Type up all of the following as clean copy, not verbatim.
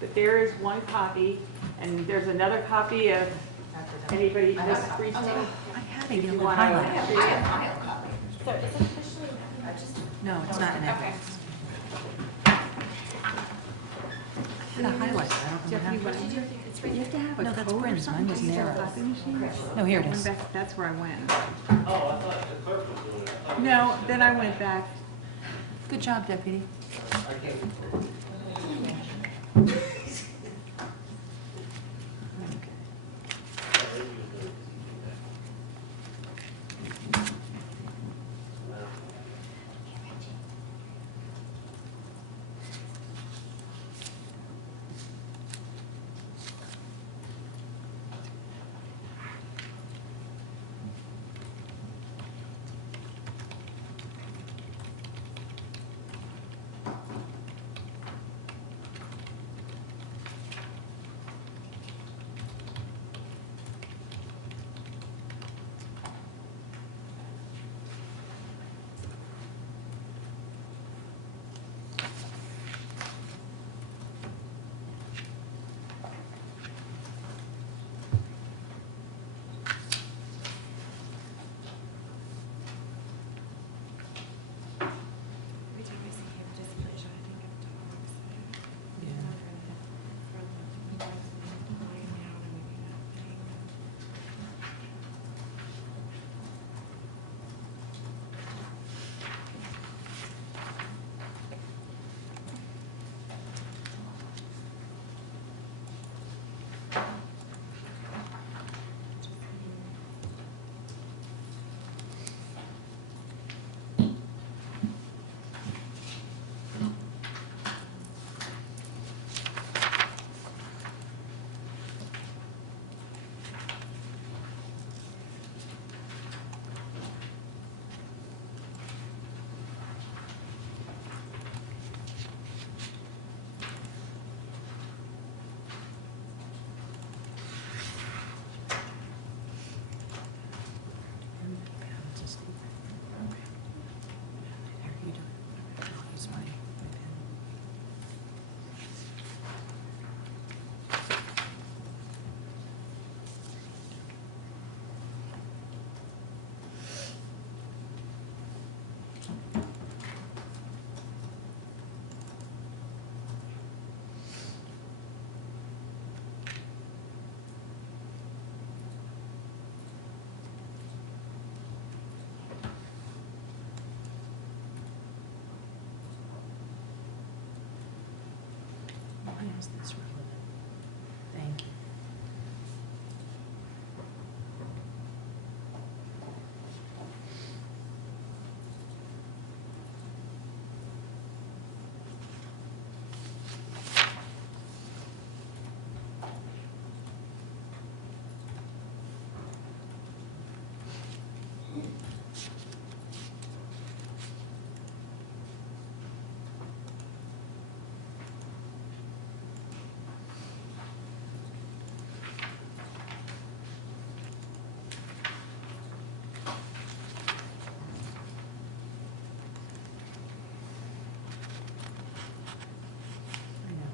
but there is one copy, and there's another copy of anybody just reached out. I have a If you yellow want highlight. to. So is it officially, No, it's not an okay. evidence. I had a highlight. I don't Jeff, you know. went. You have to have a No, code that's or Bryn's. something. Mine was to use our narrow. copy machine. No, here it is. That's where I went. Oh, I thought the clerk was doing it. I thought- No, then I went back. Good job, deputy. I can't. Why is this relevant? Thank you. I know.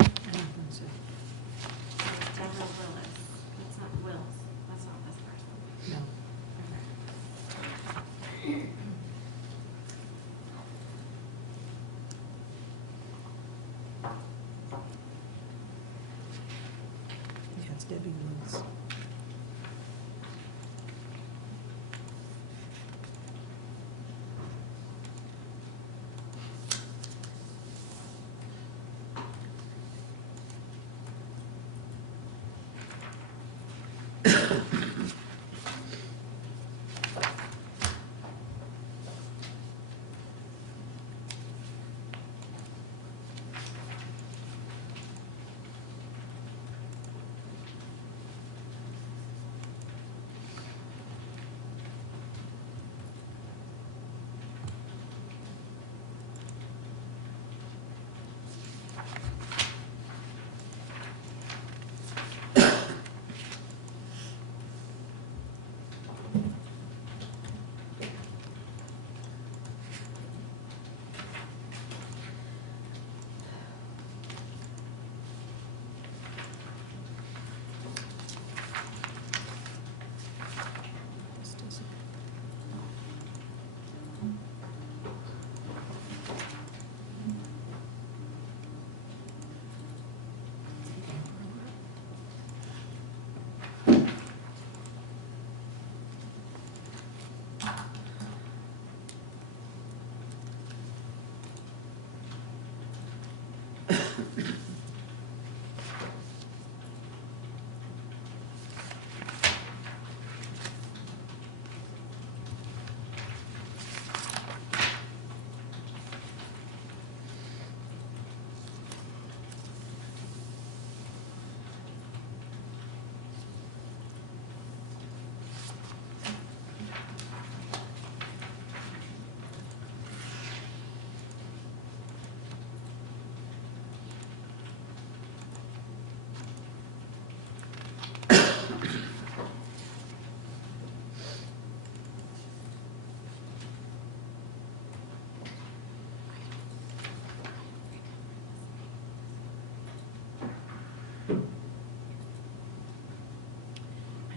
I don't think so. Deborah Willis. That's not Wills. That's not this person. No. Yeah, it's Debbie Woods. I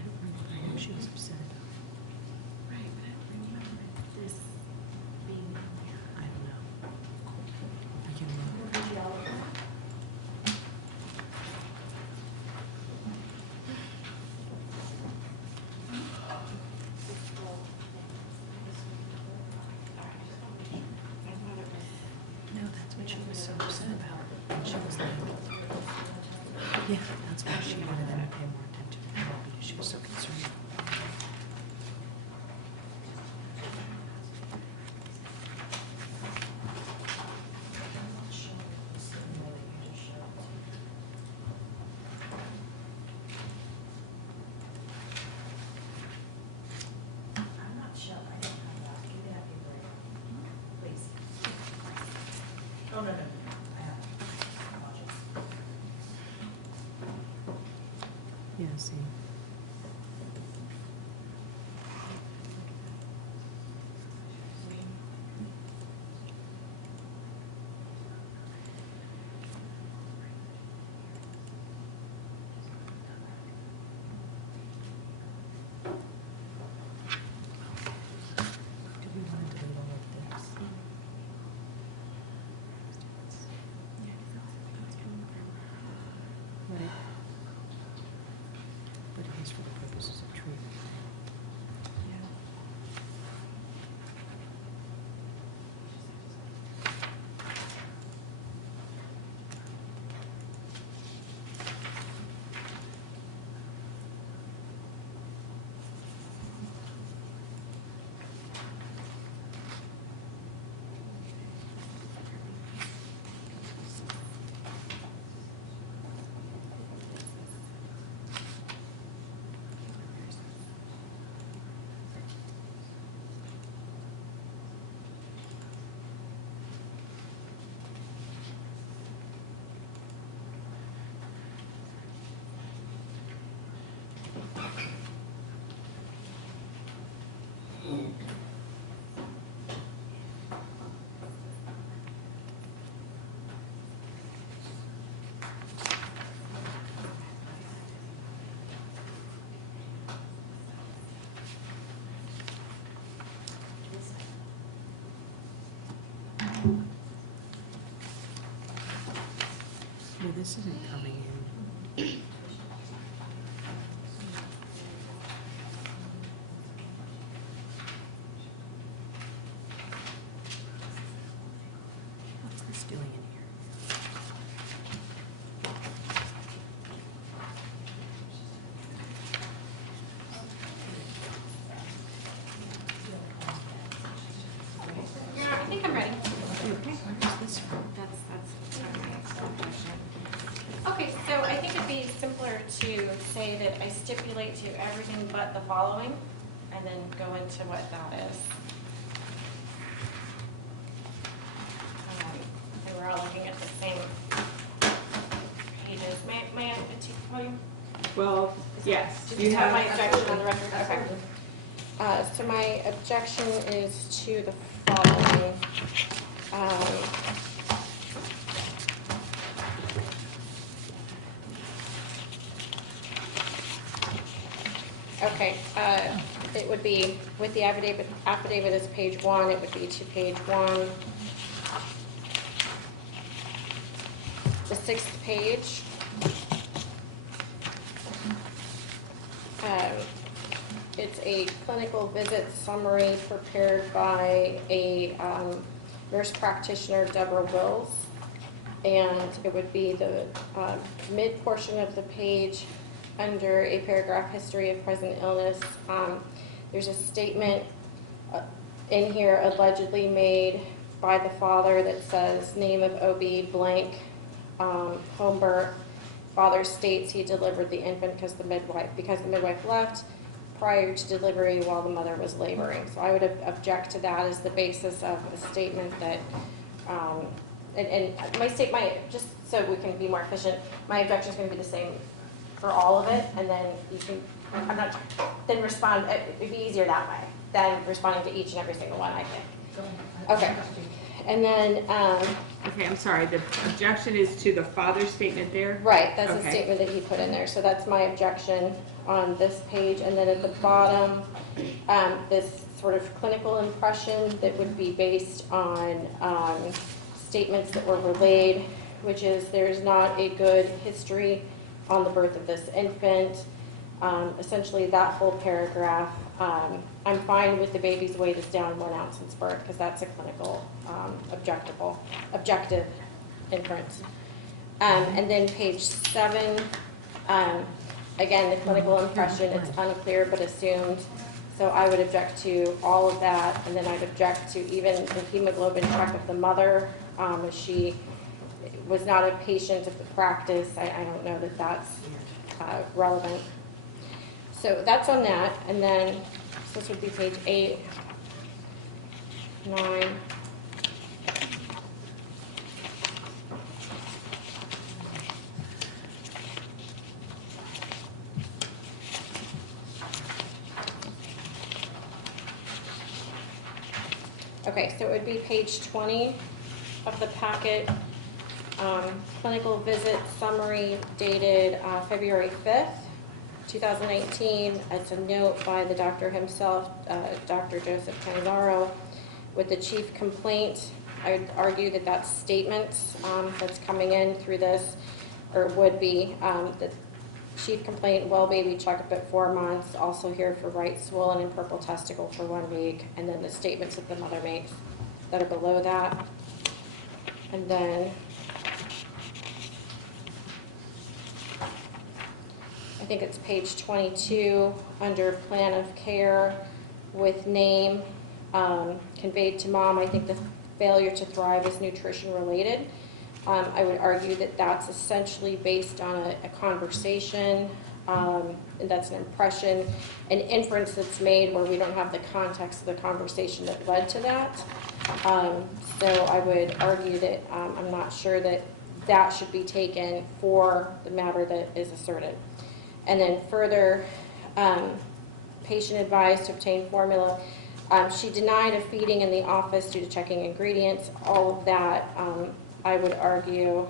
don't remember what she was upset about. Right, but I remember this being in there. I don't know. I can't remember. No, that's what she was so upset about. And she was like, yeah, that's why she wanted them to pay more attention to her because she was so concerned. I'm not sure, I don't have that, you can have your break, please. Oh, no, I have, I apologize. Yeah, see. Do we want to delete all of this? Right. But it is for the purposes of treatment. Well, this isn't coming in. What's this doing in here? Yeah, I think I'm ready. Okay, where is this from? That's my question. Okay, so I think it'd be simpler to say that I stipulate to everything but the following, and then go into what that is. And we're all looking at the same pages. May I continue? Well, yes, Did you you have my have, objection on the record? Okay. So my objection is to the following. Okay, it would be, with the affidavit is page 1, it would be to page 1. The 6th page. It's a clinical visit summary prepared by a nurse practitioner, Deborah Wills. and it would be the mid portion of the page under a paragraph history of present illness. There's a statement in here allegedly made by the father that says name of OB blank, home birth. Father states he delivered the infant because the midwife left prior to delivery while the mother was laboring. So I would object to that as the basis of a statement that, and just so we can be more efficient, my objection is going to be the same for all of it, and then you can, then respond, it'd be easier that way than responding to each and every single one, I think. Go ahead. Okay. And then, Okay, I'm sorry, the objection is to the father's statement there? right, that's a Okay. statement that he put in there, so that's my objection on this page. And then at the bottom, this sort of clinical impression that would be based on statements that were relayed, which is there's not a good history on the birth of this infant. Essentially that whole paragraph, I'm fine with the baby's weight is down 1 ounce since birth, because that's a clinical objective inference. And then page 7, again, the clinical impression, it's unclear but assumed. So I would object to all of that, and then I'd object to even the hemoglobin check of the mother. If she was not a patient of the practice, I don't know that that's relevant. So that's on that, and then so this would be page 8, 9. Okay, so it would be page 20 of the packet. Clinical visit summary dated February 5th, 2019. It's a note by the doctor himself, Dr. Cannizzaros, with the chief complaint. I would argue that that's statements that's coming in through this, or would be, the chief complaint, well baby checkup at 4 months, also here for right swollen and purple testicle for 1 week, and then the statements that the mother makes that are below that. And then I think it's page 22 under plan of care with name conveyed to mom. I think the failure to thrive is nutrition related. I would argue that that's essentially based on a conversation, and that's an impression, an inference that's made where we don't have the context of the conversation that led to that. So I would argue that I'm not sure that that should be taken for the matter that is asserted. And then further, patient advised to obtain formula. She denied a feeding in the office due to checking ingredients. All of that, I would argue,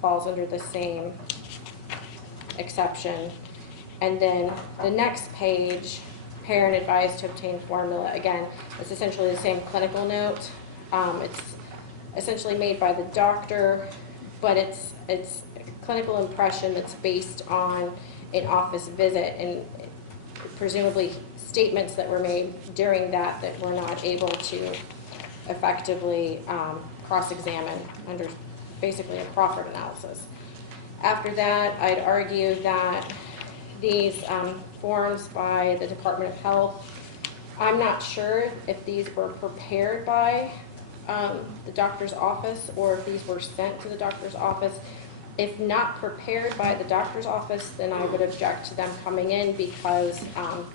falls under the same exception. And then the next page, parent advised to obtain formula. Again, it's essentially the same clinical note. It's essentially made by the doctor, but it's a clinical impression that's based on an office visit, and presumably statements that were made during that were not able to effectively cross-examine under basically a Crawford analysis. After that, I'd argue that these forms by the Department of Health, I'm not sure if these were prepared by the doctor's office or if these were sent to the doctor's office. If not prepared by the doctor's office, then I would object to them coming in because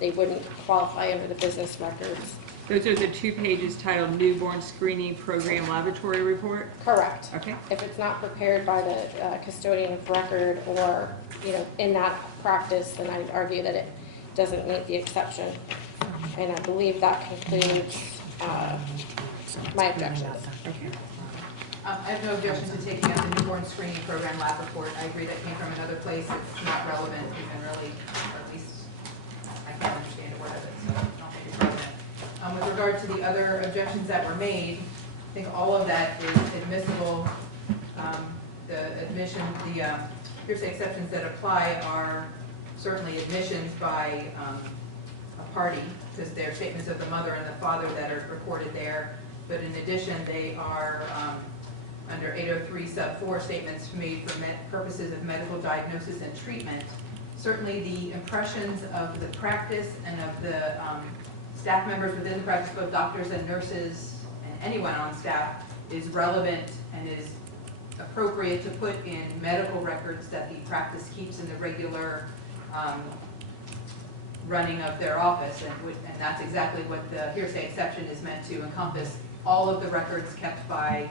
they wouldn't qualify under the business records. Those are the 2 pages titled Newborn Screening Program Laboratory Report? Correct. Okay. If it's not prepared by the custodian of record or, in that practice, then I'd argue that it doesn't meet the exception. And I believe that concludes my objections. Okay. I have no objection to taking out the newborn screening program lab report. I agree that came from another place. It's not relevant even really, or at least I can't understand a word of it, so I don't think it's relevant. With regard to the other objections that were made, I think all of that is admissible. The admission, the hearsay exceptions that apply are certainly admissions by a party, because they're statements of the mother and the father that are recorded there. But in addition, they are under 803 sub 4, statements made for purposes of medical diagnosis and treatment. Certainly the impressions of the practice and of the staff members within the practice, both doctors and nurses and anyone on staff, is relevant and is appropriate to put in medical records that the practice keeps in the regular running of their office. And that's exactly what the hearsay exception is meant to encompass, all of the records kept by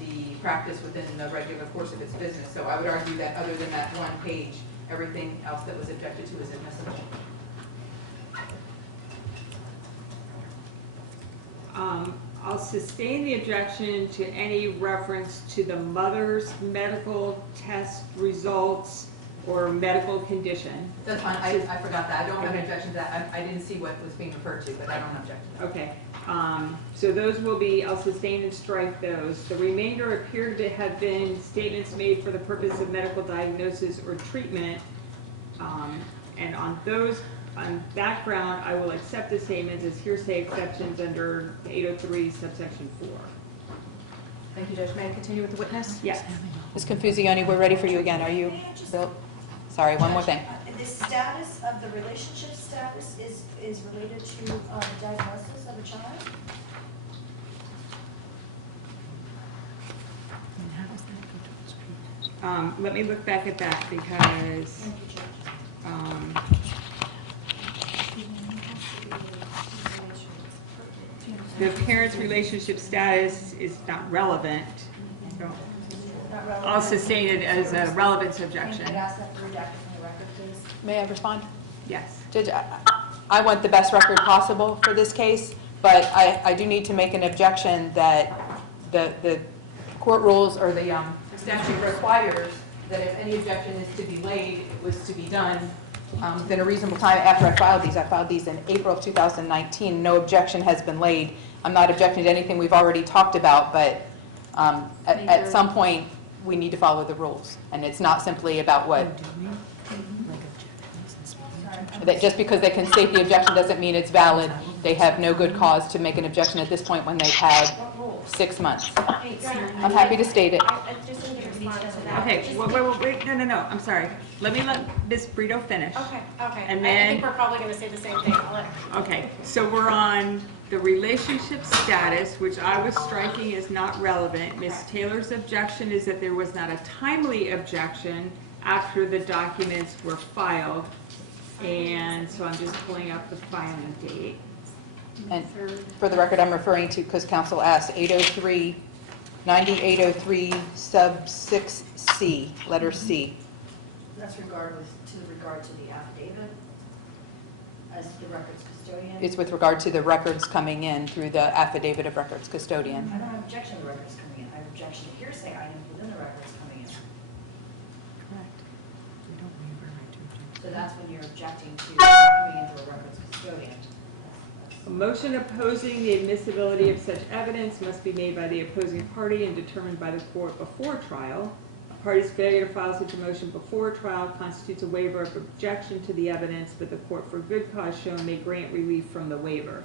the practice within the regular course of its business. So I would argue that other than that one page, everything else that was objected to is admissible. I'll sustain the objection to any reference to the mother's medical test results or medical condition. That's fine, I forgot that. I don't have an objection to that. I didn't see what was being referred to, but I don't object to that. Okay, so those will be, I'll sustain and strike those. The remainder appear to have been statements made for the purpose of medical diagnosis or treatment. And on that ground, I will accept the statements as hearsay exceptions under 803 subsection 4. Thank you, Judge. May I continue with the witness? Yes. Ms. Confufiane, we're ready for you again. Are you still? Sorry, one more thing. The status of the relationship status is related to the diagnosis of a child? And how does that go to the screen? Let me look back at that because Thank you, Judge. the parent's relationship status is not relevant. So Not relevant. I'll sustain it as a relevance Can objection. you ask that redacted from the record, please? May I respond? Yes. Judge, I want the best record possible for this case, but I do need to make an objection that the court rules or the statute requires that if any objection is to be laid, it was to be done within a reasonable time after I filed these. I filed these in April of 2019. No objection has been laid. I'm not objecting to anything we've already talked about, but at some point, we need to follow the rules. And it's not simply about what, that just because they can state the objection doesn't mean it's valid. They have no good cause to make an objection at this point when they've had 6 months. I'm happy to state it. I just need to respond to that. Okay, wait, no, I'm sorry. Let Ms. Brito finish. Okay. And I then- think we're probably going to say the same thing. I'll let- Okay, so we're on the relationship status, which I was striking as not relevant. Ms. Taylor's objection is that there was not a timely objection after the documents were filed. And so I'm just pulling up the filing date. And for the record, I'm referring to, because counsel asked, 9803 sub 6C, letter C. That's regard to the affidavit as the records custodian. It's with regard to the records coming in through the affidavit of records custodian. I don't have objection to the records coming in. I have objection to hearsay items within the records coming in. Correct. We don't waive our right to object. So that's when you're objecting to coming into a records custodian. A motion opposing the admissibility of such evidence must be made by the opposing party and determined by the court before trial. A party's failure to file such a motion before trial constitutes a waiver of objection to the evidence, but the court for good cause shown may grant relief from the waiver.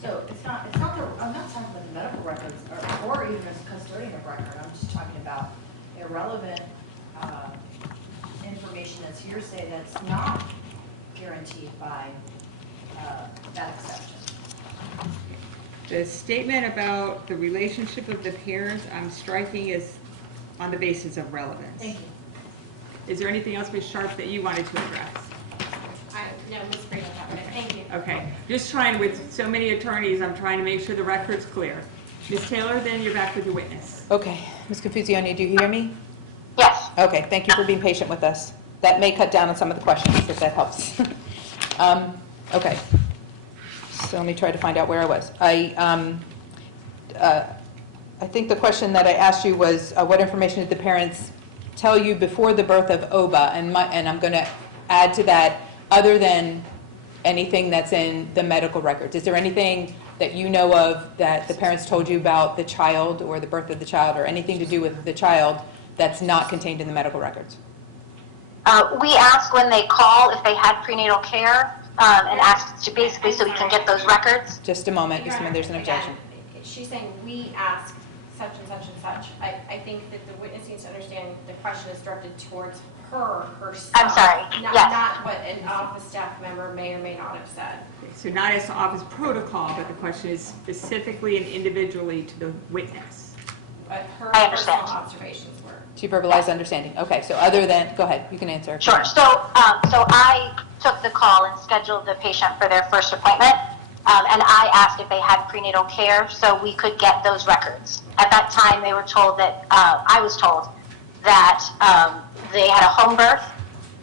So I'm not talking about the medical records or even as a custodian of record. I'm just talking about irrelevant information that's hearsay that's not guaranteed by that exception. The statement about the relationship of the parents, I'm striking as on the basis of relevance. Thank you. Is there anything else, Ms. Sharp, that you wanted to address? No, Ms. Brito covered it. Thank you. Okay, just trying, with so many attorneys, I'm trying to make sure the record's clear. Ms. Taylor, then you're back with your witness. Okay, Ms. Confucione, do you hear me? Yes. Okay, thank you for being patient with us. That may cut down on some of the questions, if that helps. Okay, so let me try to find out where I was. I think the question that I asked you was, what information did the parents tell you before the birth of Oba? And I'm going to add to that, other than anything that's in the medical records. Is there anything that you know of that the parents told you about the child or the birth of the child or anything to do with the child that's not contained in the medical records? We ask when they call if they had prenatal care and ask to basically so we can get those records. Just a moment, just a minute, there's an objection. she's saying we ask such and such and such. I think that the witness needs to understand the question is directed towards her, herself. I'm sorry, Not, yes. not what an office staff member may or may not have said. So not as to office protocol, but the question is specifically and individually to the witness. What her I personal understand. observations were. She verbalized understanding. Okay, so other than, go ahead, you can answer. Sure. So I took the call and scheduled the patient for their first appointment, and I asked if they had prenatal care so we could get those records. At that time, they were told that, I was told that they had a home birth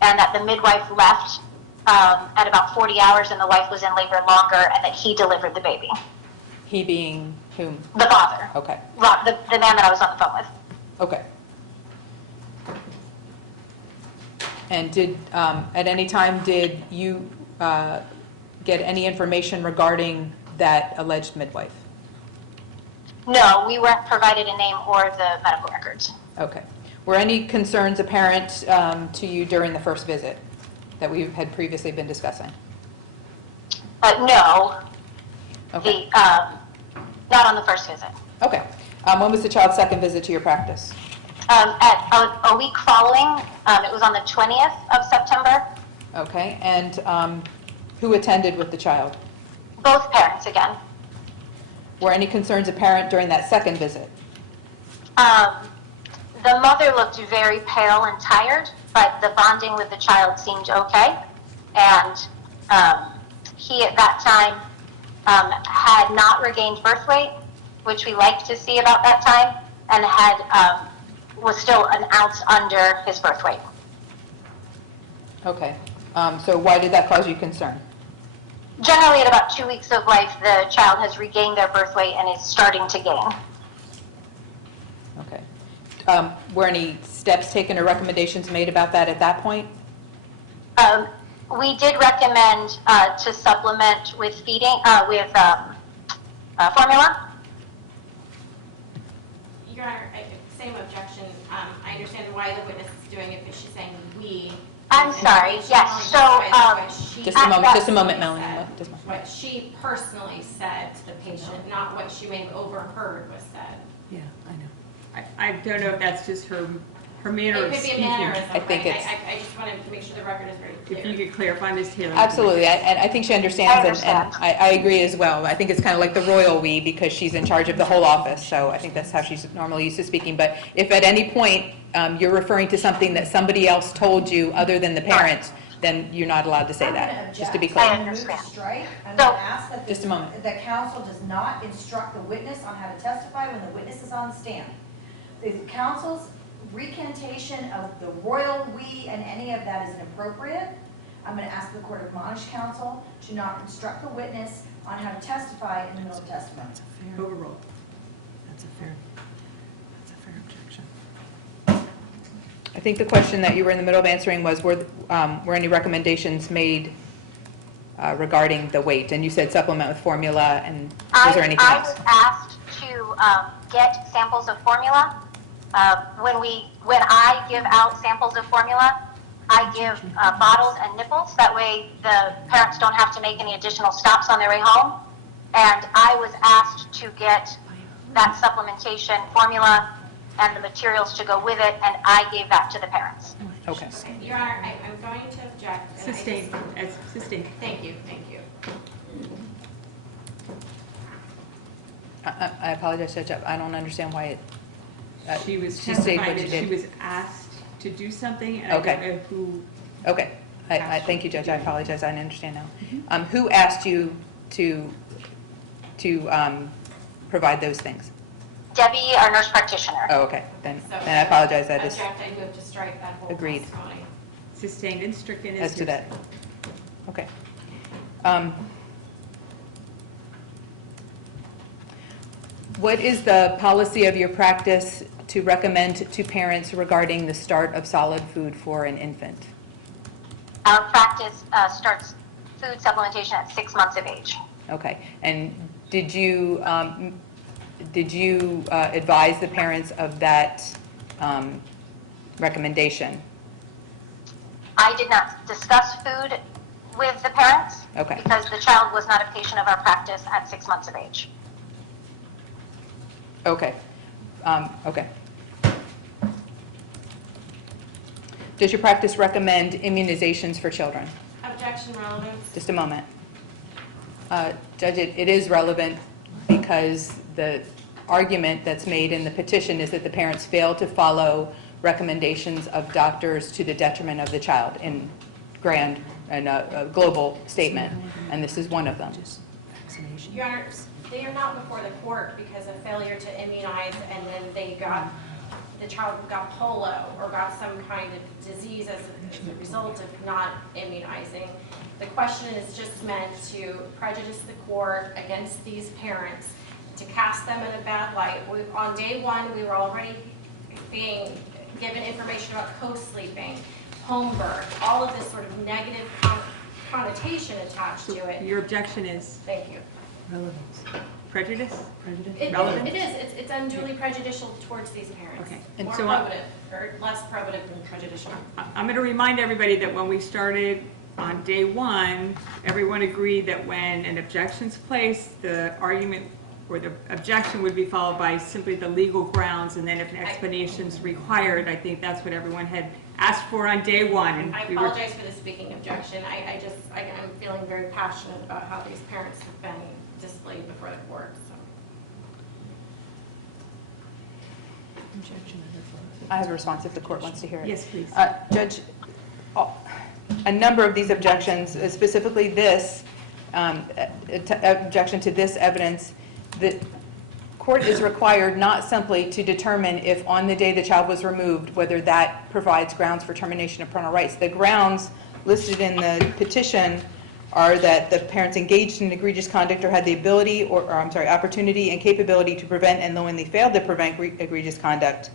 and that the midwife left at about 40 hours and the wife was in labor longer and that he delivered the baby. He being whom? The father. Okay, The man that I was on the phone with. okay. And did, at any time, did you get any information regarding that alleged midwife? No, we weren't provided a name or the medical records. Okay. Were any concerns apparent to you during the first visit that we had previously been discussing? No, Okay. not on the first visit. Okay. When was the child's second visit to your practice? At a week following, it was on the 20th of September. Okay. And who attended with the child? Both parents again. Were any concerns apparent during that second visit? The mother looked very pale and tired, but the bonding with the child seemed okay. And he at that time had not regained birth weight, which we liked to see about that time, and had was still an ounce under his birth weight. Okay. So why did that cause you concern? Generally, at about 2 weeks of life, the child has regained their birth weight and is starting to gain. Okay. Were any steps taken or recommendations made about that at that point? We did recommend to supplement with feeding, with formula. Your Honor, same objection. I understand why the witness is doing it, but she's saying we. I'm sorry, yes, so, Just a moment, Melanie. Just a moment. What she personally said to the patient, not what she may have overheard was said. Yeah, I know. I don't know if that's just her manner of It could be a speaking. mannerism. I think it's- I just want to make sure the record is very If clear. you could clarify, Ms. Taylor. Absolutely, and I think she understands, I and understand. I agree as well. I think it's kind of like the royal we, because she's in charge of the whole office, so I think that's how she's normally used to speaking. But if at any point you're referring to something that somebody else told you other than the parents, then you're not allowed to say that, just to be I clear. understand. Strike. I'm So- going to ask that Just a moment. the council does not instruct the witness on how to testify when the witness is on the stand. The council's recantation of the royal we and any of that is inappropriate. I'm going to ask the court admonish counsel to not instruct the witness on how to testify in the middle of testimony. Overruled. That's a fair objection. I think the question that you were in the middle of answering was, were any recommendations made regarding the weight? And you said supplement with formula, and was there anything I else? was asked to get samples of formula. When I give out samples of formula, I give bottles and nipples. That way the parents don't have to make any additional stops on their way home. And I was asked to get that supplementation formula and the materials to go with it, and I gave that to the parents. Okay. Your Honor, I'm going to object. and I Sustained, just- as sustained. Thank you, thank you. I apologize, Judge, I don't understand why it, She was she stated testifying what she that she did. was asked to do something, and I Okay. don't know who. Okay, I thank you, Judge, I apologize, I understand now. Who asked you to provide those things? Debbie, our nurse practitioner. Oh, okay, then So, I apologize, that is, Object, I move to strike that whole Agreed. testimony. Sustained and stricken as to that. Okay. What is the policy of your practice to recommend to parents regarding the start of solid food for an infant? Our practice starts food supplementation at 6 months of age. Okay, and did you advise the parents of that recommendation? I did not discuss food with the parents Okay. because the child was not a patient of our practice at 6 months of age. Okay. Okay. Does your practice recommend immunizations for children? Objection, relevance. Just a moment. Judge, it is relevant because the argument that's made in the petition is that the parents fail to follow recommendations of doctors to the detriment of the child in grand and a global statement, and this is one of them. Your Honor, they are not before the court because of failure to immunize, and then the child got polio or got some kind of disease as a result of not immunizing. The question is just meant to prejudice the court against these parents, to cast them in a bad light. On day one, we were already being given information about co-sleeping, home birth, all of this sort of negative connotation attached to it. Your objection is Thank you. relevance. Prejudice? It is. It's unduly prejudicial towards these parents. Okay. And More so probative, or less probative than prejudicial. I'm going to remind everybody that when we started on day one, everyone agreed that when an objection's placed, the argument or the objection would be followed by simply the legal grounds, and then if an explanation's required, I think that's what everyone had asked for on day one. And I we were- apologize for the speaking objection. I'm feeling very passionate about how these parents have been displayed before the court, so. I have a response if the court wants to hear it. Yes, please. Judge, a number of these objections, specifically this objection to this evidence, the court is required not simply to determine if on the day the child was removed, whether that provides grounds for termination of parental rights. The grounds listed in the petition are that the parents engaged in egregious conduct or had the ability opportunity and capability to prevent and knowingly failed to prevent egregious conduct,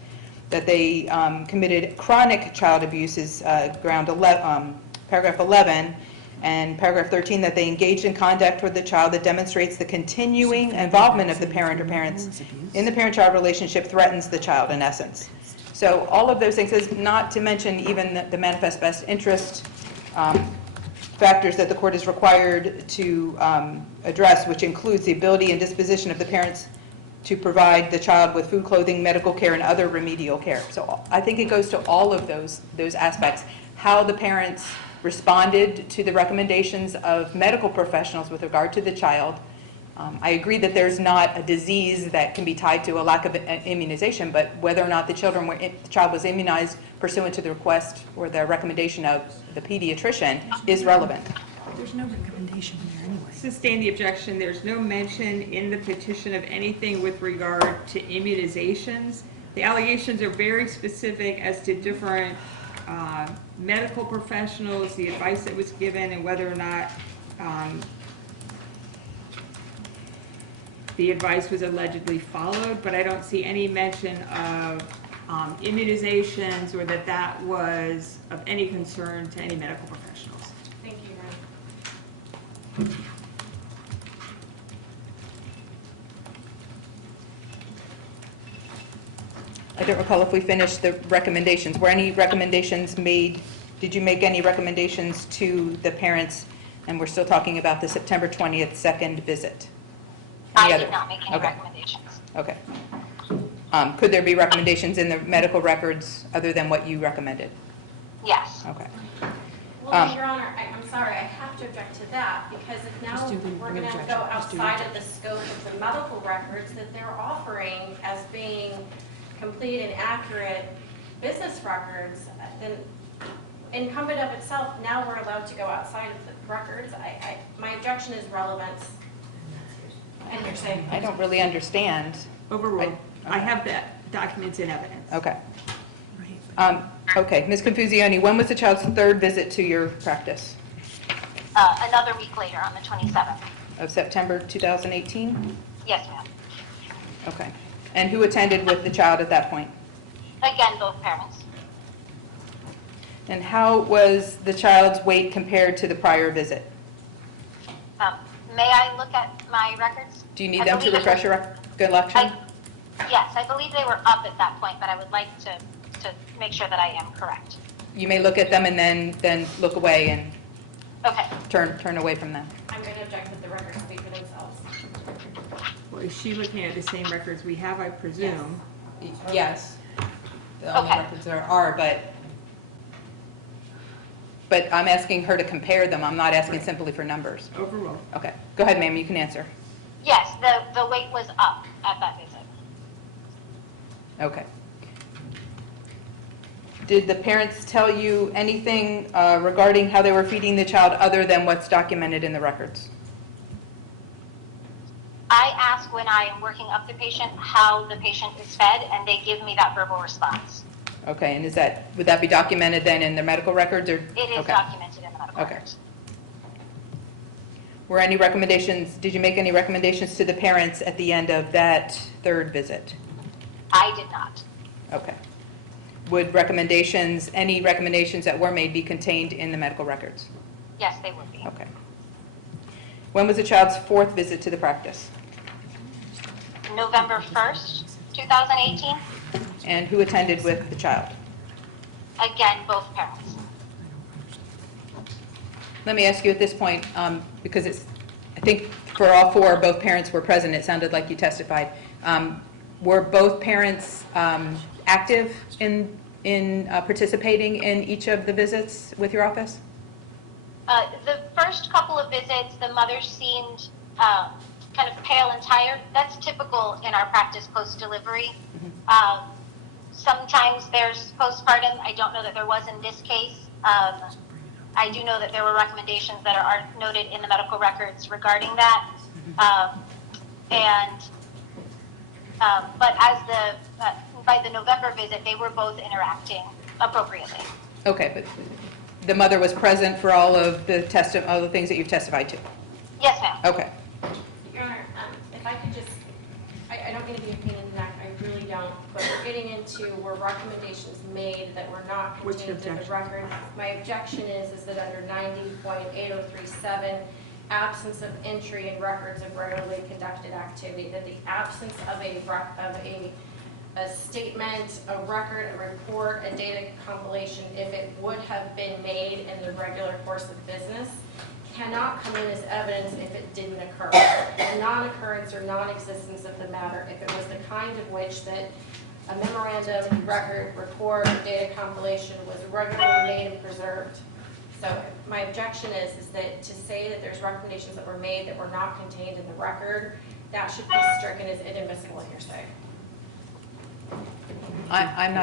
that they committed chronic child abuse is ground 11, paragraph 11, and paragraph 13, that they engaged in conduct with the child that demonstrates the continuing involvement of the parent or parents in the parent-child relationship threatens the child in essence. So all of those things, not to mention even the manifest best interest factors that the court is required to address, which includes the ability and disposition of the parents to provide the child with food, clothing, medical care, and other remedial care. So I think it goes to all of those aspects. How the parents responded to the recommendations of medical professionals with regard to the child. I agree that there's not a disease that can be tied to a lack of immunization, but whether or not the child was immunized pursuant to the request or the recommendation of the pediatrician is relevant. There's no recommendation in there anyway. Sustain the objection. There's no mention in the petition of anything with regard to immunizations. The allegations are very specific as to different medical professionals, the advice that was given, and whether or not the advice was allegedly followed, but I don't see any mention of immunizations or that was of any concern to any medical professionals. Thank you, Your Honor. I don't recall if we finished the recommendations. Were any recommendations made? Did you make any recommendations to the parents? And we're still talking about the September 20th second visit. I Any did other? not make any Okay. recommendations. Okay. Could there be recommendations in the medical records other than what you recommended? Yes. Okay. Well, Your Honor, I'm sorry, I have to object to that, because if now Just do the we're going to objection. go Just do the outside of the scope of the medical records that they're offering as being complete and accurate business records, then incumbent of itself, now we're allowed to go outside of the records. My objection is relevance. And you're saying? I don't really understand. Overruled. I have that documents in evidence. Okay. Right. Okay, Ms. Confufiane, when was the child's third visit to your practice? Another week later, on the 27th. Of September 2018? Yes, ma'am. Okay. And who attended with the child at that point? Again, both parents. And how was the child's weight compared to the prior visit? May I look at my records? Do you need I them to believe it refresh your recollection? Yes, I believe they were up at that point, but I would like to make sure that I am correct. You may look at them and then look away and Okay. turn away from them. I'm going to object that the records speak for themselves. Well, is she looking at the same records we have, I presume? Yes. The only Okay. records there are, but I'm asking her to compare them. I'm not asking simply for numbers. Overruled. Okay. Go ahead, ma'am, you can answer. Yes, the weight was up at that visit. Okay. Did the parents tell you anything regarding how they were feeding the child other than what's documented in the records? I ask when I am working up the patient how the patient is fed, and they give me that verbal response. Okay, and would that be documented then in the medical records, or? It is Okay. documented in the medical Okay. records. Were any recommendations, did you make any recommendations to the parents at the end of that third visit? I did not. Okay. Would any recommendations that were made be contained in the medical records? Yes, they would be. Okay. When was the child's fourth visit to the practice? November 1st, 2018. And who attended with the child? Again, both parents. Let me ask you at this point, because I think for all four, both parents were present. It sounded like you testified. Were both parents active in participating in each of the visits with your office? The first couple of visits, the mother seemed kind of pale and tired. That's typical in our practice post-delivery. Sometimes there's postpartum. I don't know that there was in this case. I do know that there were recommendations that are noted in the medical records regarding that. But by the November visit, they were both interacting appropriately. Okay, but the mother was present for all of the all the things that you've testified to? Yes, ma'am. Okay. Your Honor, if I could just, I don't mean to be a pain in the neck, I really don't, but we're getting into were recommendations made that were not What's your contained in the objection? record. My objection is that under 90.8037, absence of entry in records of regularly conducted activity, that the absence of a statement, a record, a report, a data compilation, if it would have been made in the regular course of business, cannot come in as evidence if it didn't occur. A non-occurrence or non-existence of the matter, if it was the kind of which that a memorandum, record, report, or data compilation was regularly made and preserved. So my objection is that to say that there's recommendations that were made that were not contained in the record, that should be stricken as inadmissible hearsay. I'm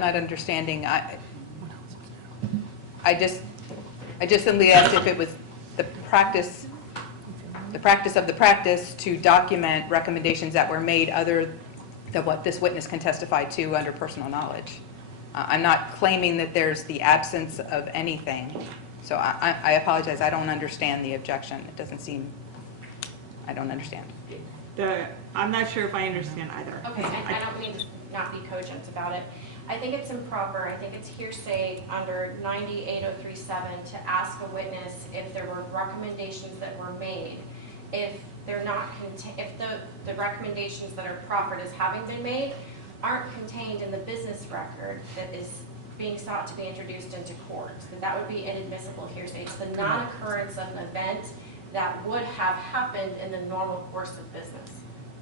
not understanding. I just simply asked if it was the practice of the practice to document recommendations that were made other than what this witness can testify to under personal knowledge. I'm not claiming that there's the absence of anything. So I apologize. I don't understand the objection. It doesn't seem, I don't understand. I'm not sure if I understand either. Okay, I don't mean to not be cogent about it. I think it's improper. I think it's hearsay under 90.8037 to ask a witness if there were recommendations that were made. If they're not, if the recommendations that are proffered as having been made aren't contained in the business record that is being sought to be introduced into court, then that would be inadmissible hearsay. It's the non-occurrence of an event that would have happened in the normal course of business.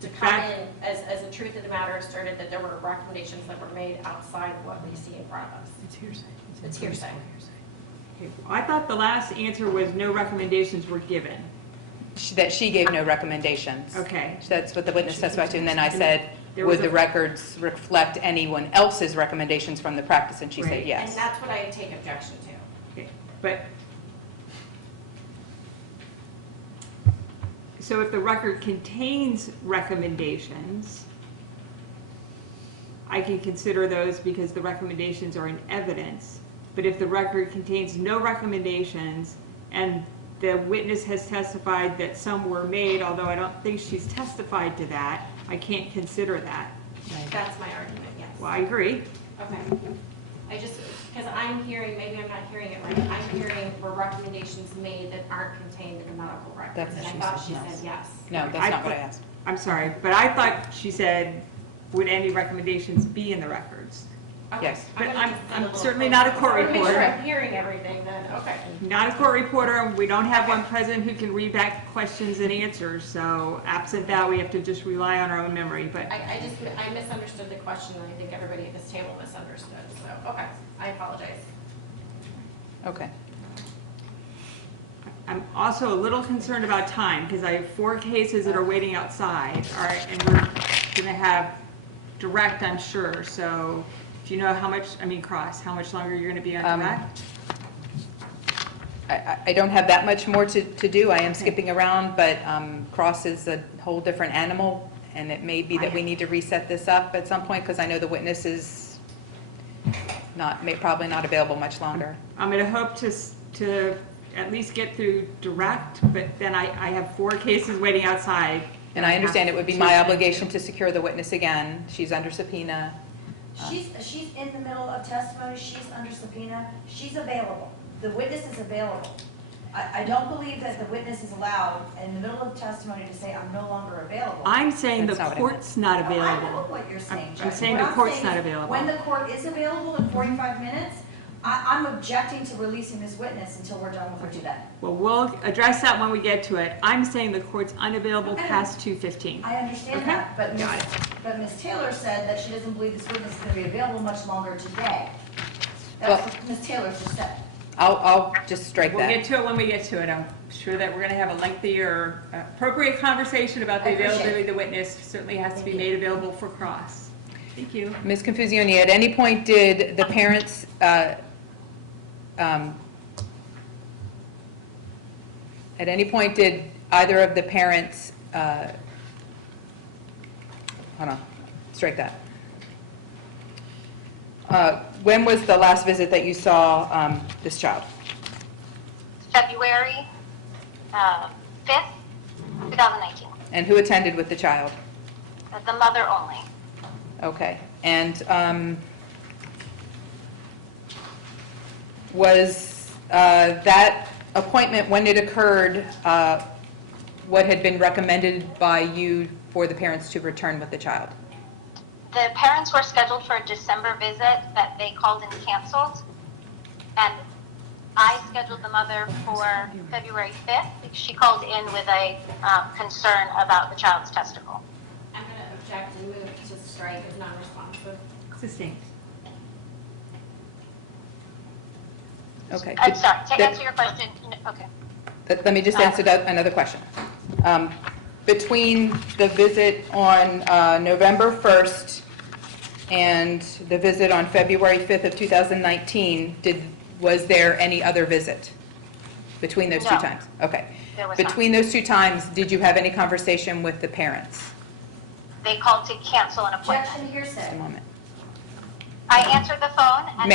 To come in as a truth of the matter asserted that there were recommendations that were made outside of what we see in front of us. It's hearsay. It's hearsay. Okay. I thought the last answer was no recommendations were given. That she gave no recommendations. Okay. That's what the witness testified to. And then I said, There was would the records reflect anyone else's recommendations from the practice? And she Right. said yes. And that's what I take objection to. Okay. But, so if the record contains recommendations, I can consider those because the recommendations are in evidence. But if the record contains no recommendations and the witness has testified that some were made, although I don't think she's testified to that, I can't consider that. That's my argument, yes. Well, I agree. Okay. I just, because I'm hearing, maybe I'm not hearing it right, I'm hearing were recommendations made that aren't contained in the medical records. That's And what I she thought said, she yes. said yes. No, that's not what I asked. I'm sorry, but I thought she said, would any recommendations be in the records? Yes. But I'm certainly not a court I want to make sure reporter. I'm hearing everything then, okay. Not a court reporter. We don't have one present who can read back questions and answers. So absent that, we have to just rely on our own memory. But I misunderstood the question, and I think everybody at this table misunderstood, so, okay, I apologize. Okay. I'm also a little concerned about time because I have 4 cases that are waiting outside. All right, and we're going to have direct, I'm sure. So do you know how much, Cross, how much longer you're going to be on direct? I don't have that much more to do. I am skipping around, but Cross is a whole different animal, and it may be that we need to reset this up at some point because I know the witness is probably not available much longer. I'm going to hope to at least get through direct, but then I have 4 cases waiting outside. And I understand it would be my obligation to secure the witness again. She's under subpoena. She's in the middle of testimony, she's under subpoena, she's available. The witness is available. I don't believe that the witness is allowed in the middle of testimony to say, I'm no longer available. I'm saying the That's not what I court's not No, I know available. what you're saying, I'm Judge. saying What the court's saying not is available. When the court is available in 45 minutes, I'm objecting to releasing this witness until we're done with her today. Well, we'll address that when we get to it. I'm saying the court's unavailable past 2:15. I understand Okay. that, but Got it. Ms. Taylor said that she doesn't believe this witness is going to be available much longer today. That's what Ms. Taylor just said. I'll just strike We'll get that. to it when we get to it. I'm sure that we're going to have a lengthier, appropriate conversation about the I appreciate availability it. of the witness. Certainly has to be Thank you. made available for cross. Thank you. Ms. Confusione, at any point did the parents, at any point did either of the parents, hold on, strike that. When was the last visit that you saw this child? February 5th, 2019. And who attended with the child? The mother only. Okay. And was that appointment, when it occurred, what had been recommended by you for the parents to return with the child? The parents were scheduled for a December visit that they called and canceled. And I scheduled the mother for February 5th. She called in with a concern about the child's testicle. I'm going to object and move to strike as non-responsive. Sustained. Okay. I'm sorry, to answer your question, okay. Let me just answer another question. Between the visit on November 1st and the visit on February 5th of 2019, was there any other visit between those two No. times? Okay. There was not. Between those two times, did you have any conversation with the parents? They called to cancel an appointment. Objection Just a hearsay. moment. I answered the phone and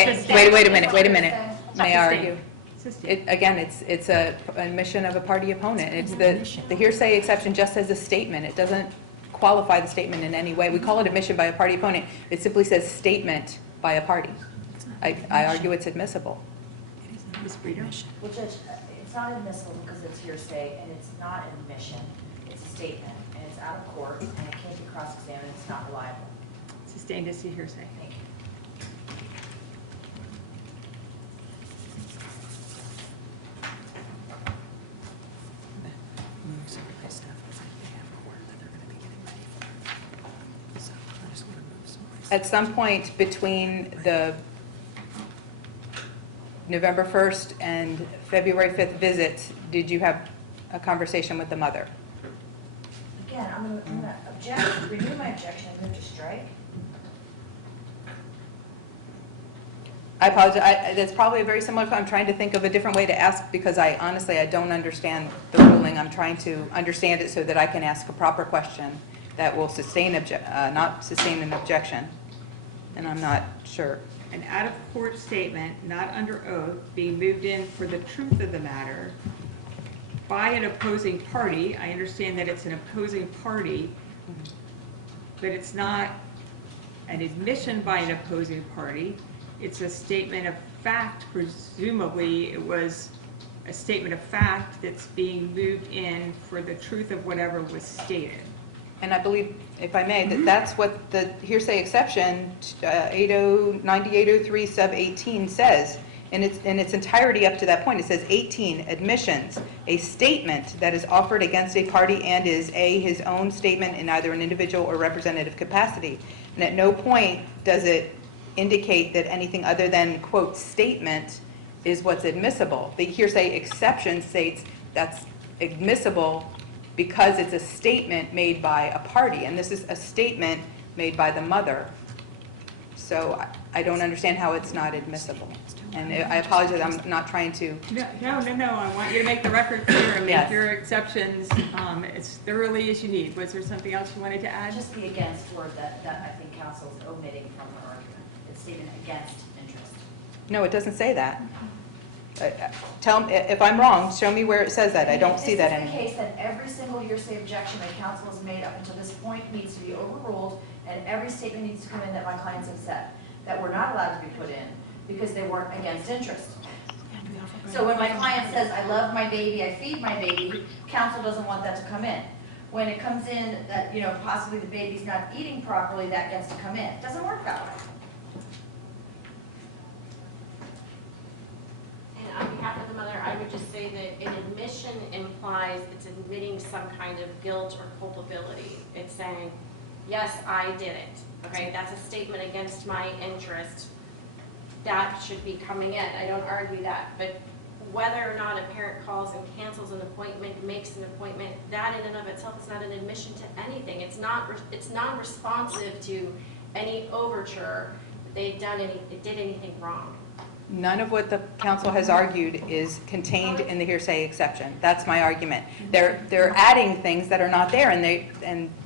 Wait a minute. May I argue? Sustained. Again, it's a admission of a party opponent. It's the hearsay exception just as a statement. It doesn't qualify the statement in any way. We call it admission by a party opponent. It simply says statement by a party. I argue it's admissible. Ms. Brito? Well, Judge, it's not admissible because it's hearsay, and it's not an admission. It's a statement, and it's out of court, and it can't be cross-examined, it's not reliable. Sustained as to hearsay. Thank you. At some point between the November 1st and February 5th visits, did you have a conversation with the mother? Again, I'm going to object, renew my objection, and move to strike. I apologize. That's probably a very similar. I'm trying to think of a different way to ask because honestly, I don't understand the ruling. I'm trying to understand it so that I can ask a proper question that will not sustain an objection. And I'm not sure. An out-of-court statement, not under oath, being moved in for the truth of the matter by an opposing party. I understand that it's an opposing party, but it's not an admission by an opposing party. It's a statement of fact. Presumably, it was a statement of fact that's being moved in for the truth of whatever was stated. And I believe, if I may, that that's what the hearsay exception, 9803 sub 18 says. In its entirety up to that point, it says 18, admissions, a statement that is offered against a party and is A, his own statement in either an individual or representative capacity. And at no point does it indicate that anything other than, quote, statement is what's admissible. The hearsay exception states that's admissible because it's a statement made by a party, and this is a statement made by the mother. So I don't understand how it's not admissible. And I apologize, I'm not trying to. No, I want you to make the record clear and make Yes. your exceptions as thoroughly as you need. Was there something else you wanted to add? Just the against word that I think council's omitting from the argument. It's statement against interest. No, it doesn't say that. Tell me, if I'm wrong, show me where it says that. I don't see that This is the anywhere. case that every single hearsay objection that council has made up until this point needs to be overruled, and every statement needs to come in that my clients have said, that were not allowed to be put in because they weren't against interest. So when my client says, I love my baby, I feed my baby, council doesn't want that to come in. When it comes in that, possibly the baby's not eating properly, that gets to come in. It doesn't work that way. And on behalf of the mother, I would just say that an admission implies it's admitting some kind of guilt or culpability. It's saying, yes, I did it. Okay, that's a statement against my interest. That should be coming in. I don't argue that. But whether or not a parent calls and cancels an appointment, makes an appointment, that in and of itself is not an admission to anything. It's non-responsive to any overture that they did anything wrong. None of what the council has argued is contained in the hearsay exception. That's my argument. They're adding things that are not there, and they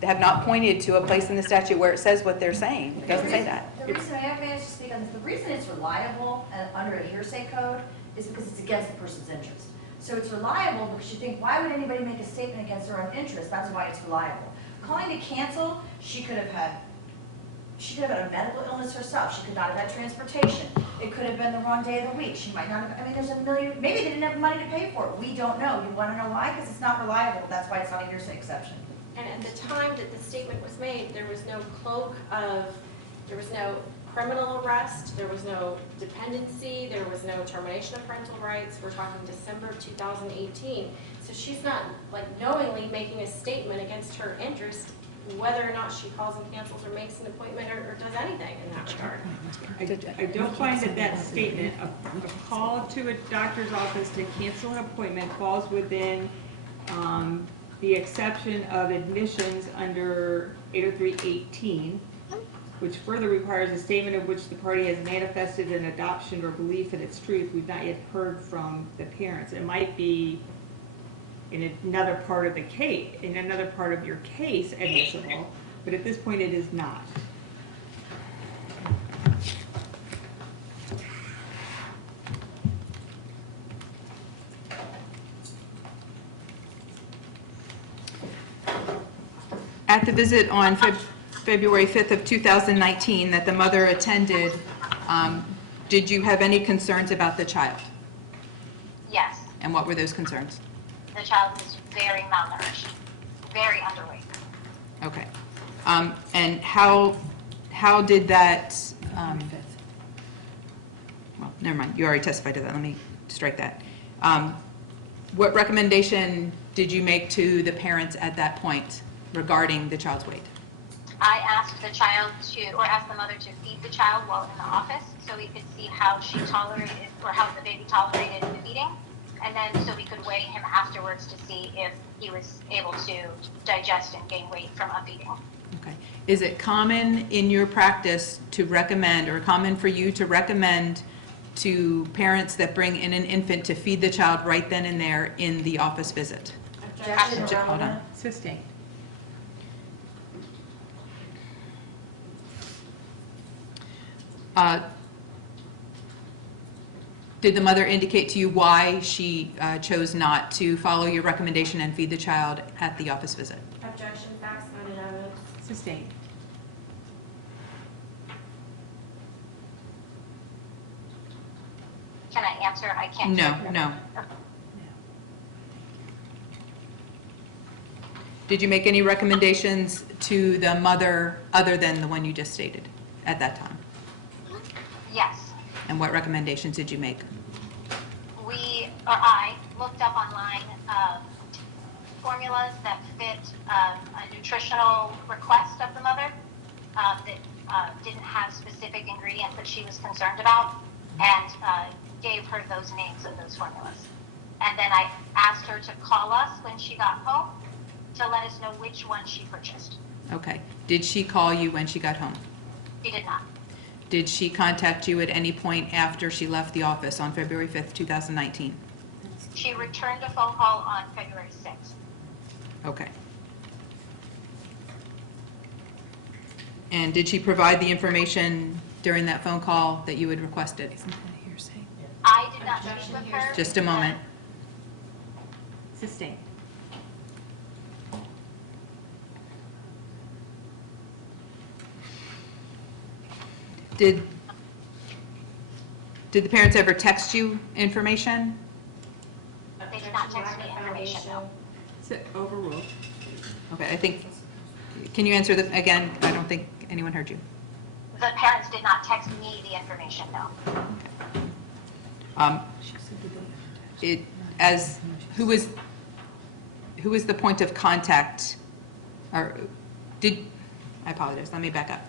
have not pointed to a place in the statute where it says what they're saying. It doesn't say that. The reason, may I just speak on this? The reason it's reliable under a hearsay code is because it's against the person's interest. So it's reliable because you think, why would anybody make a statement against their own interest? That's why it's reliable. Calling to cancel, she could have had a medical illness herself. She could not have had transportation. It could have been the wrong day of the week. She might not have, there's a million, maybe they didn't have money to pay for it. We don't know. You want to know why? Because it's not reliable. That's why it's not a hearsay exception. And at the time that the statement was made, there was no there was no criminal arrest, there was no dependency, there was no termination of parental rights. We're talking December of 2018. So she's not knowingly making a statement against her interest, whether or not she calls and cancels or makes an appointment or does anything in that regard. I don't find that statement, a call to a doctor's office to cancel an appointment falls within the exception of admissions under 803.18, which further requires a statement of which the party has manifested an adoption or belief in its truth. We've not yet heard from the parents. It might be in another part of the case, in another part of your case admissible, but at this point it is not. At the visit on February 5th of 2019 that the mother attended, did you have any concerns about the child? Yes, And what were those concerns? the child is very malnourished, very underweight. Okay. And how did that, well, never mind, you already testified to that, let me strike that. What recommendation did you make to the parents at that point regarding the child's weight? I asked the child asked the mother to feed the child while in the office so we could see how she tolerated, or how the baby tolerated the feeding. And then so we could weigh him afterwards to see if he was able to digest and gain weight from a feeding. Okay. Is it common in your practice to recommend, or common for you to recommend to parents that bring in an infant to feed the child right then and there in the office visit? Objection. Hold on. Sustained. Did the mother indicate to you why she chose not to follow your recommendation and feed the child at the office visit? Objection, facts, not in evidence. Sustained. Can I answer? I can't. No, no. Did you make any recommendations to the mother other than the one you just stated at that time? Yes. And what recommendations did you make? I looked up online formulas that fit a nutritional request of the mother that didn't have specific ingredients that she was concerned about, and gave her those names of those formulas. And then I asked her to call us when she got home to let us know which one she purchased. Okay. Did she call you when she got home? She did not. Did she contact you at any point after she left the office on February 5th, 2019? She returned a phone call on February 6th. Okay. And did she provide the information during that phone call that you had requested? Isn't that hearsay? I did not speak with her. Just a moment. Sustained. Did the parents ever text you information? They did not text me information, no. So overruled. Okay, I think, can you answer again? I don't think anyone heard you. The parents did not text me the information, no. Who was the point of contact, or I apologize, let me back up.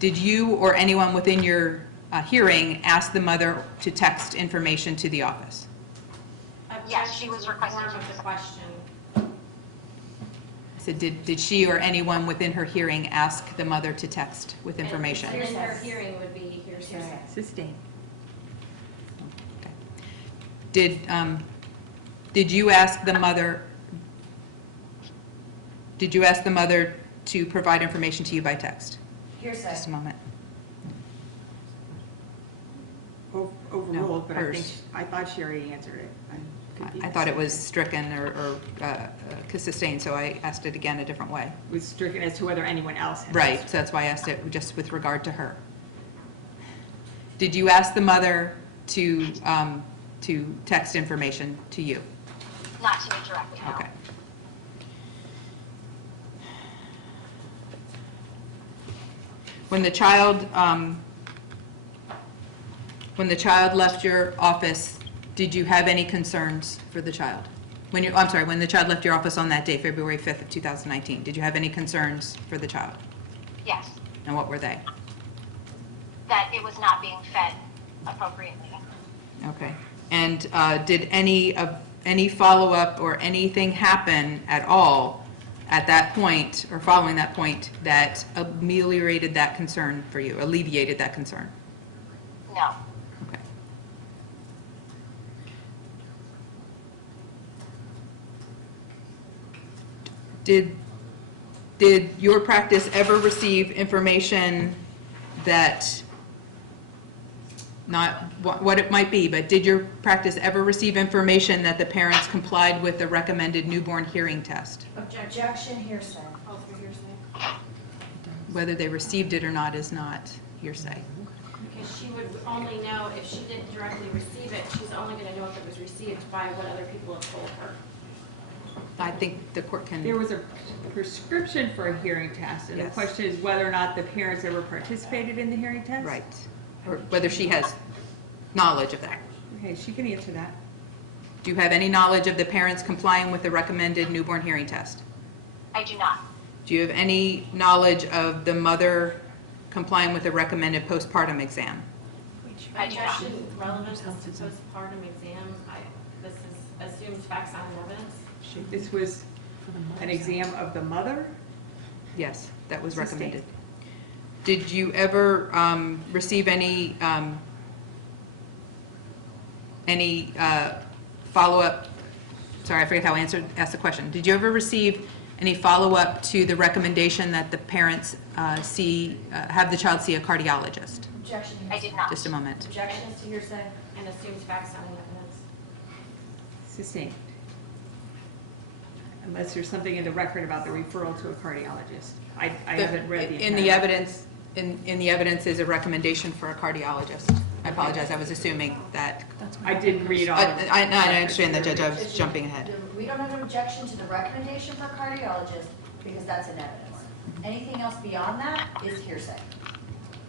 Did you or anyone within your hearing ask the mother to text information to the office? Yes, she was requesting Form of the question. I said, did she or anyone within her hearing ask the mother to text with information? And in her hearing would be hearsay. Sustained. Okay. Did you ask the mother? Did you ask the mother to provide information to you by text? Hearsay. Just a moment. Overruled, but hers. I thought she already answered it. I thought it was stricken or sustained, so I asked it again a different way. It was stricken as to whether anyone else had. Right, so that's why I asked it just with regard to her. Did you ask the mother to text information to you? Not to me directly, no. Okay. When the child left your office, did you have any concerns for the child? When the child left your office on that day, February 5th of 2019, did you have any concerns for the child? Yes, And what were they? that it was not being fed appropriately. Okay. And did any follow-up or anything happen at all at that point or following that point that alleviated that concern? No. Okay. Did your practice ever receive information that, not what it might be, but did your practice ever receive information that the parents complied with the recommended newborn hearing test? Objection, hearsay. All through hearsay. Whether they received it or not is not hearsay. Because she would only know, if she didn't directly receive it, she's only going to know if it was received by what other people have told her. I think the court can. There was a prescription for a hearing test, and the Yes. question is whether or not the parents ever participated in the hearing test? Right. Or whether she has knowledge of that. Okay, she can answer that. Do you have any knowledge of the parents complying with the recommended newborn hearing test? I do not. Do you have any knowledge of the mother complying with the recommended postpartum exam? I do not. Objection, relevance to postpartum exam, this is assumes facts, not evidence. This was an exam of the mother? Yes, that was Sustained. recommended. Did you ever receive any follow-up? Sorry, I forget how I asked the question. Did you ever receive any follow-up to the recommendation that the parents have the child see a cardiologist? Objection, I hearsay. did not. Just a moment. Objections to hearsay. And assumes facts, not evidence. Sustained. Unless there's something in the record about the referral to a cardiologist. I haven't read the In the entire- evidence, in the evidence is a recommendation for a cardiologist. I apologize, I was assuming that, I didn't read all of it. I understand that, Judge, I was jumping ahead. We don't have an objection to the recommendation for cardiologist because that's in evidence. Anything else beyond that is hearsay.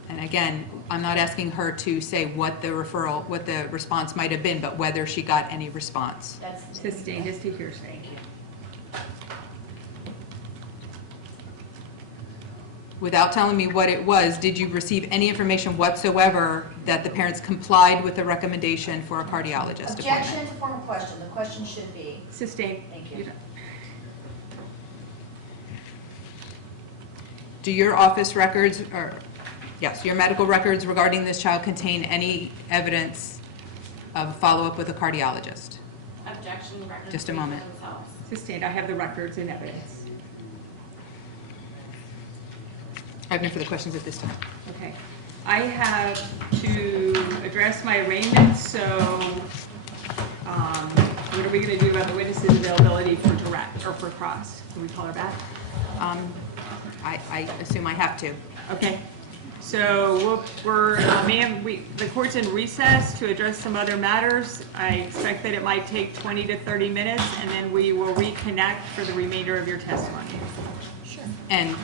And again, I'm not asking her to say what the referral, what the response might have been, but whether she got any response. That's Sustained as to hearsay. Without telling me what it was, did you receive any information whatsoever that the parents complied with the recommendation for a cardiologist objection appointment? to form a question. The question should be, Sustained. thank you. Do your office records, or, yes, your medical records regarding this child contain any evidence of follow-up with a cardiologist? Objection, records Just a speak for moment. themselves. Sustained, I have the records and evidence. I have no further questions at this time. Okay. I have to address my arraignment, so what are we going to do about the witness's availability for direct or for cross? Can we call her back? I assume I have to. Okay. So ma'am, the court's in recess to address some other matters. I expect that it might take 20 to 30 minutes, and then we will reconnect for the remainder of your testimony. And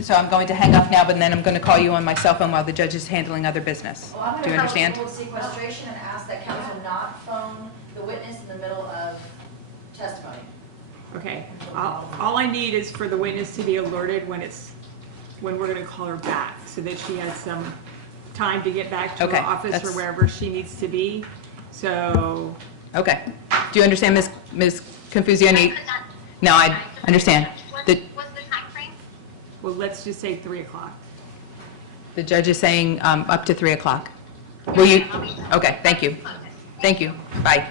so I'm going to hang up now, but then I'm going to call you on my cell phone while the judge is handling other business. Well, I'm Do you going to call understand? the rule of sequestration and ask that counsel not phone the witness in the middle of testimony. Okay. All I need is for the witness to be alerted when we're going to call her back, so that she has some time to get back to Okay, her office or that's- wherever she needs to be. So, Okay. Do you understand, Ms. Confusione? No, I understand. What's the time frame? well, let's just say 3 o'clock. The judge is saying up to 3 o'clock. Will you? Okay, thank you. Thank you. Bye.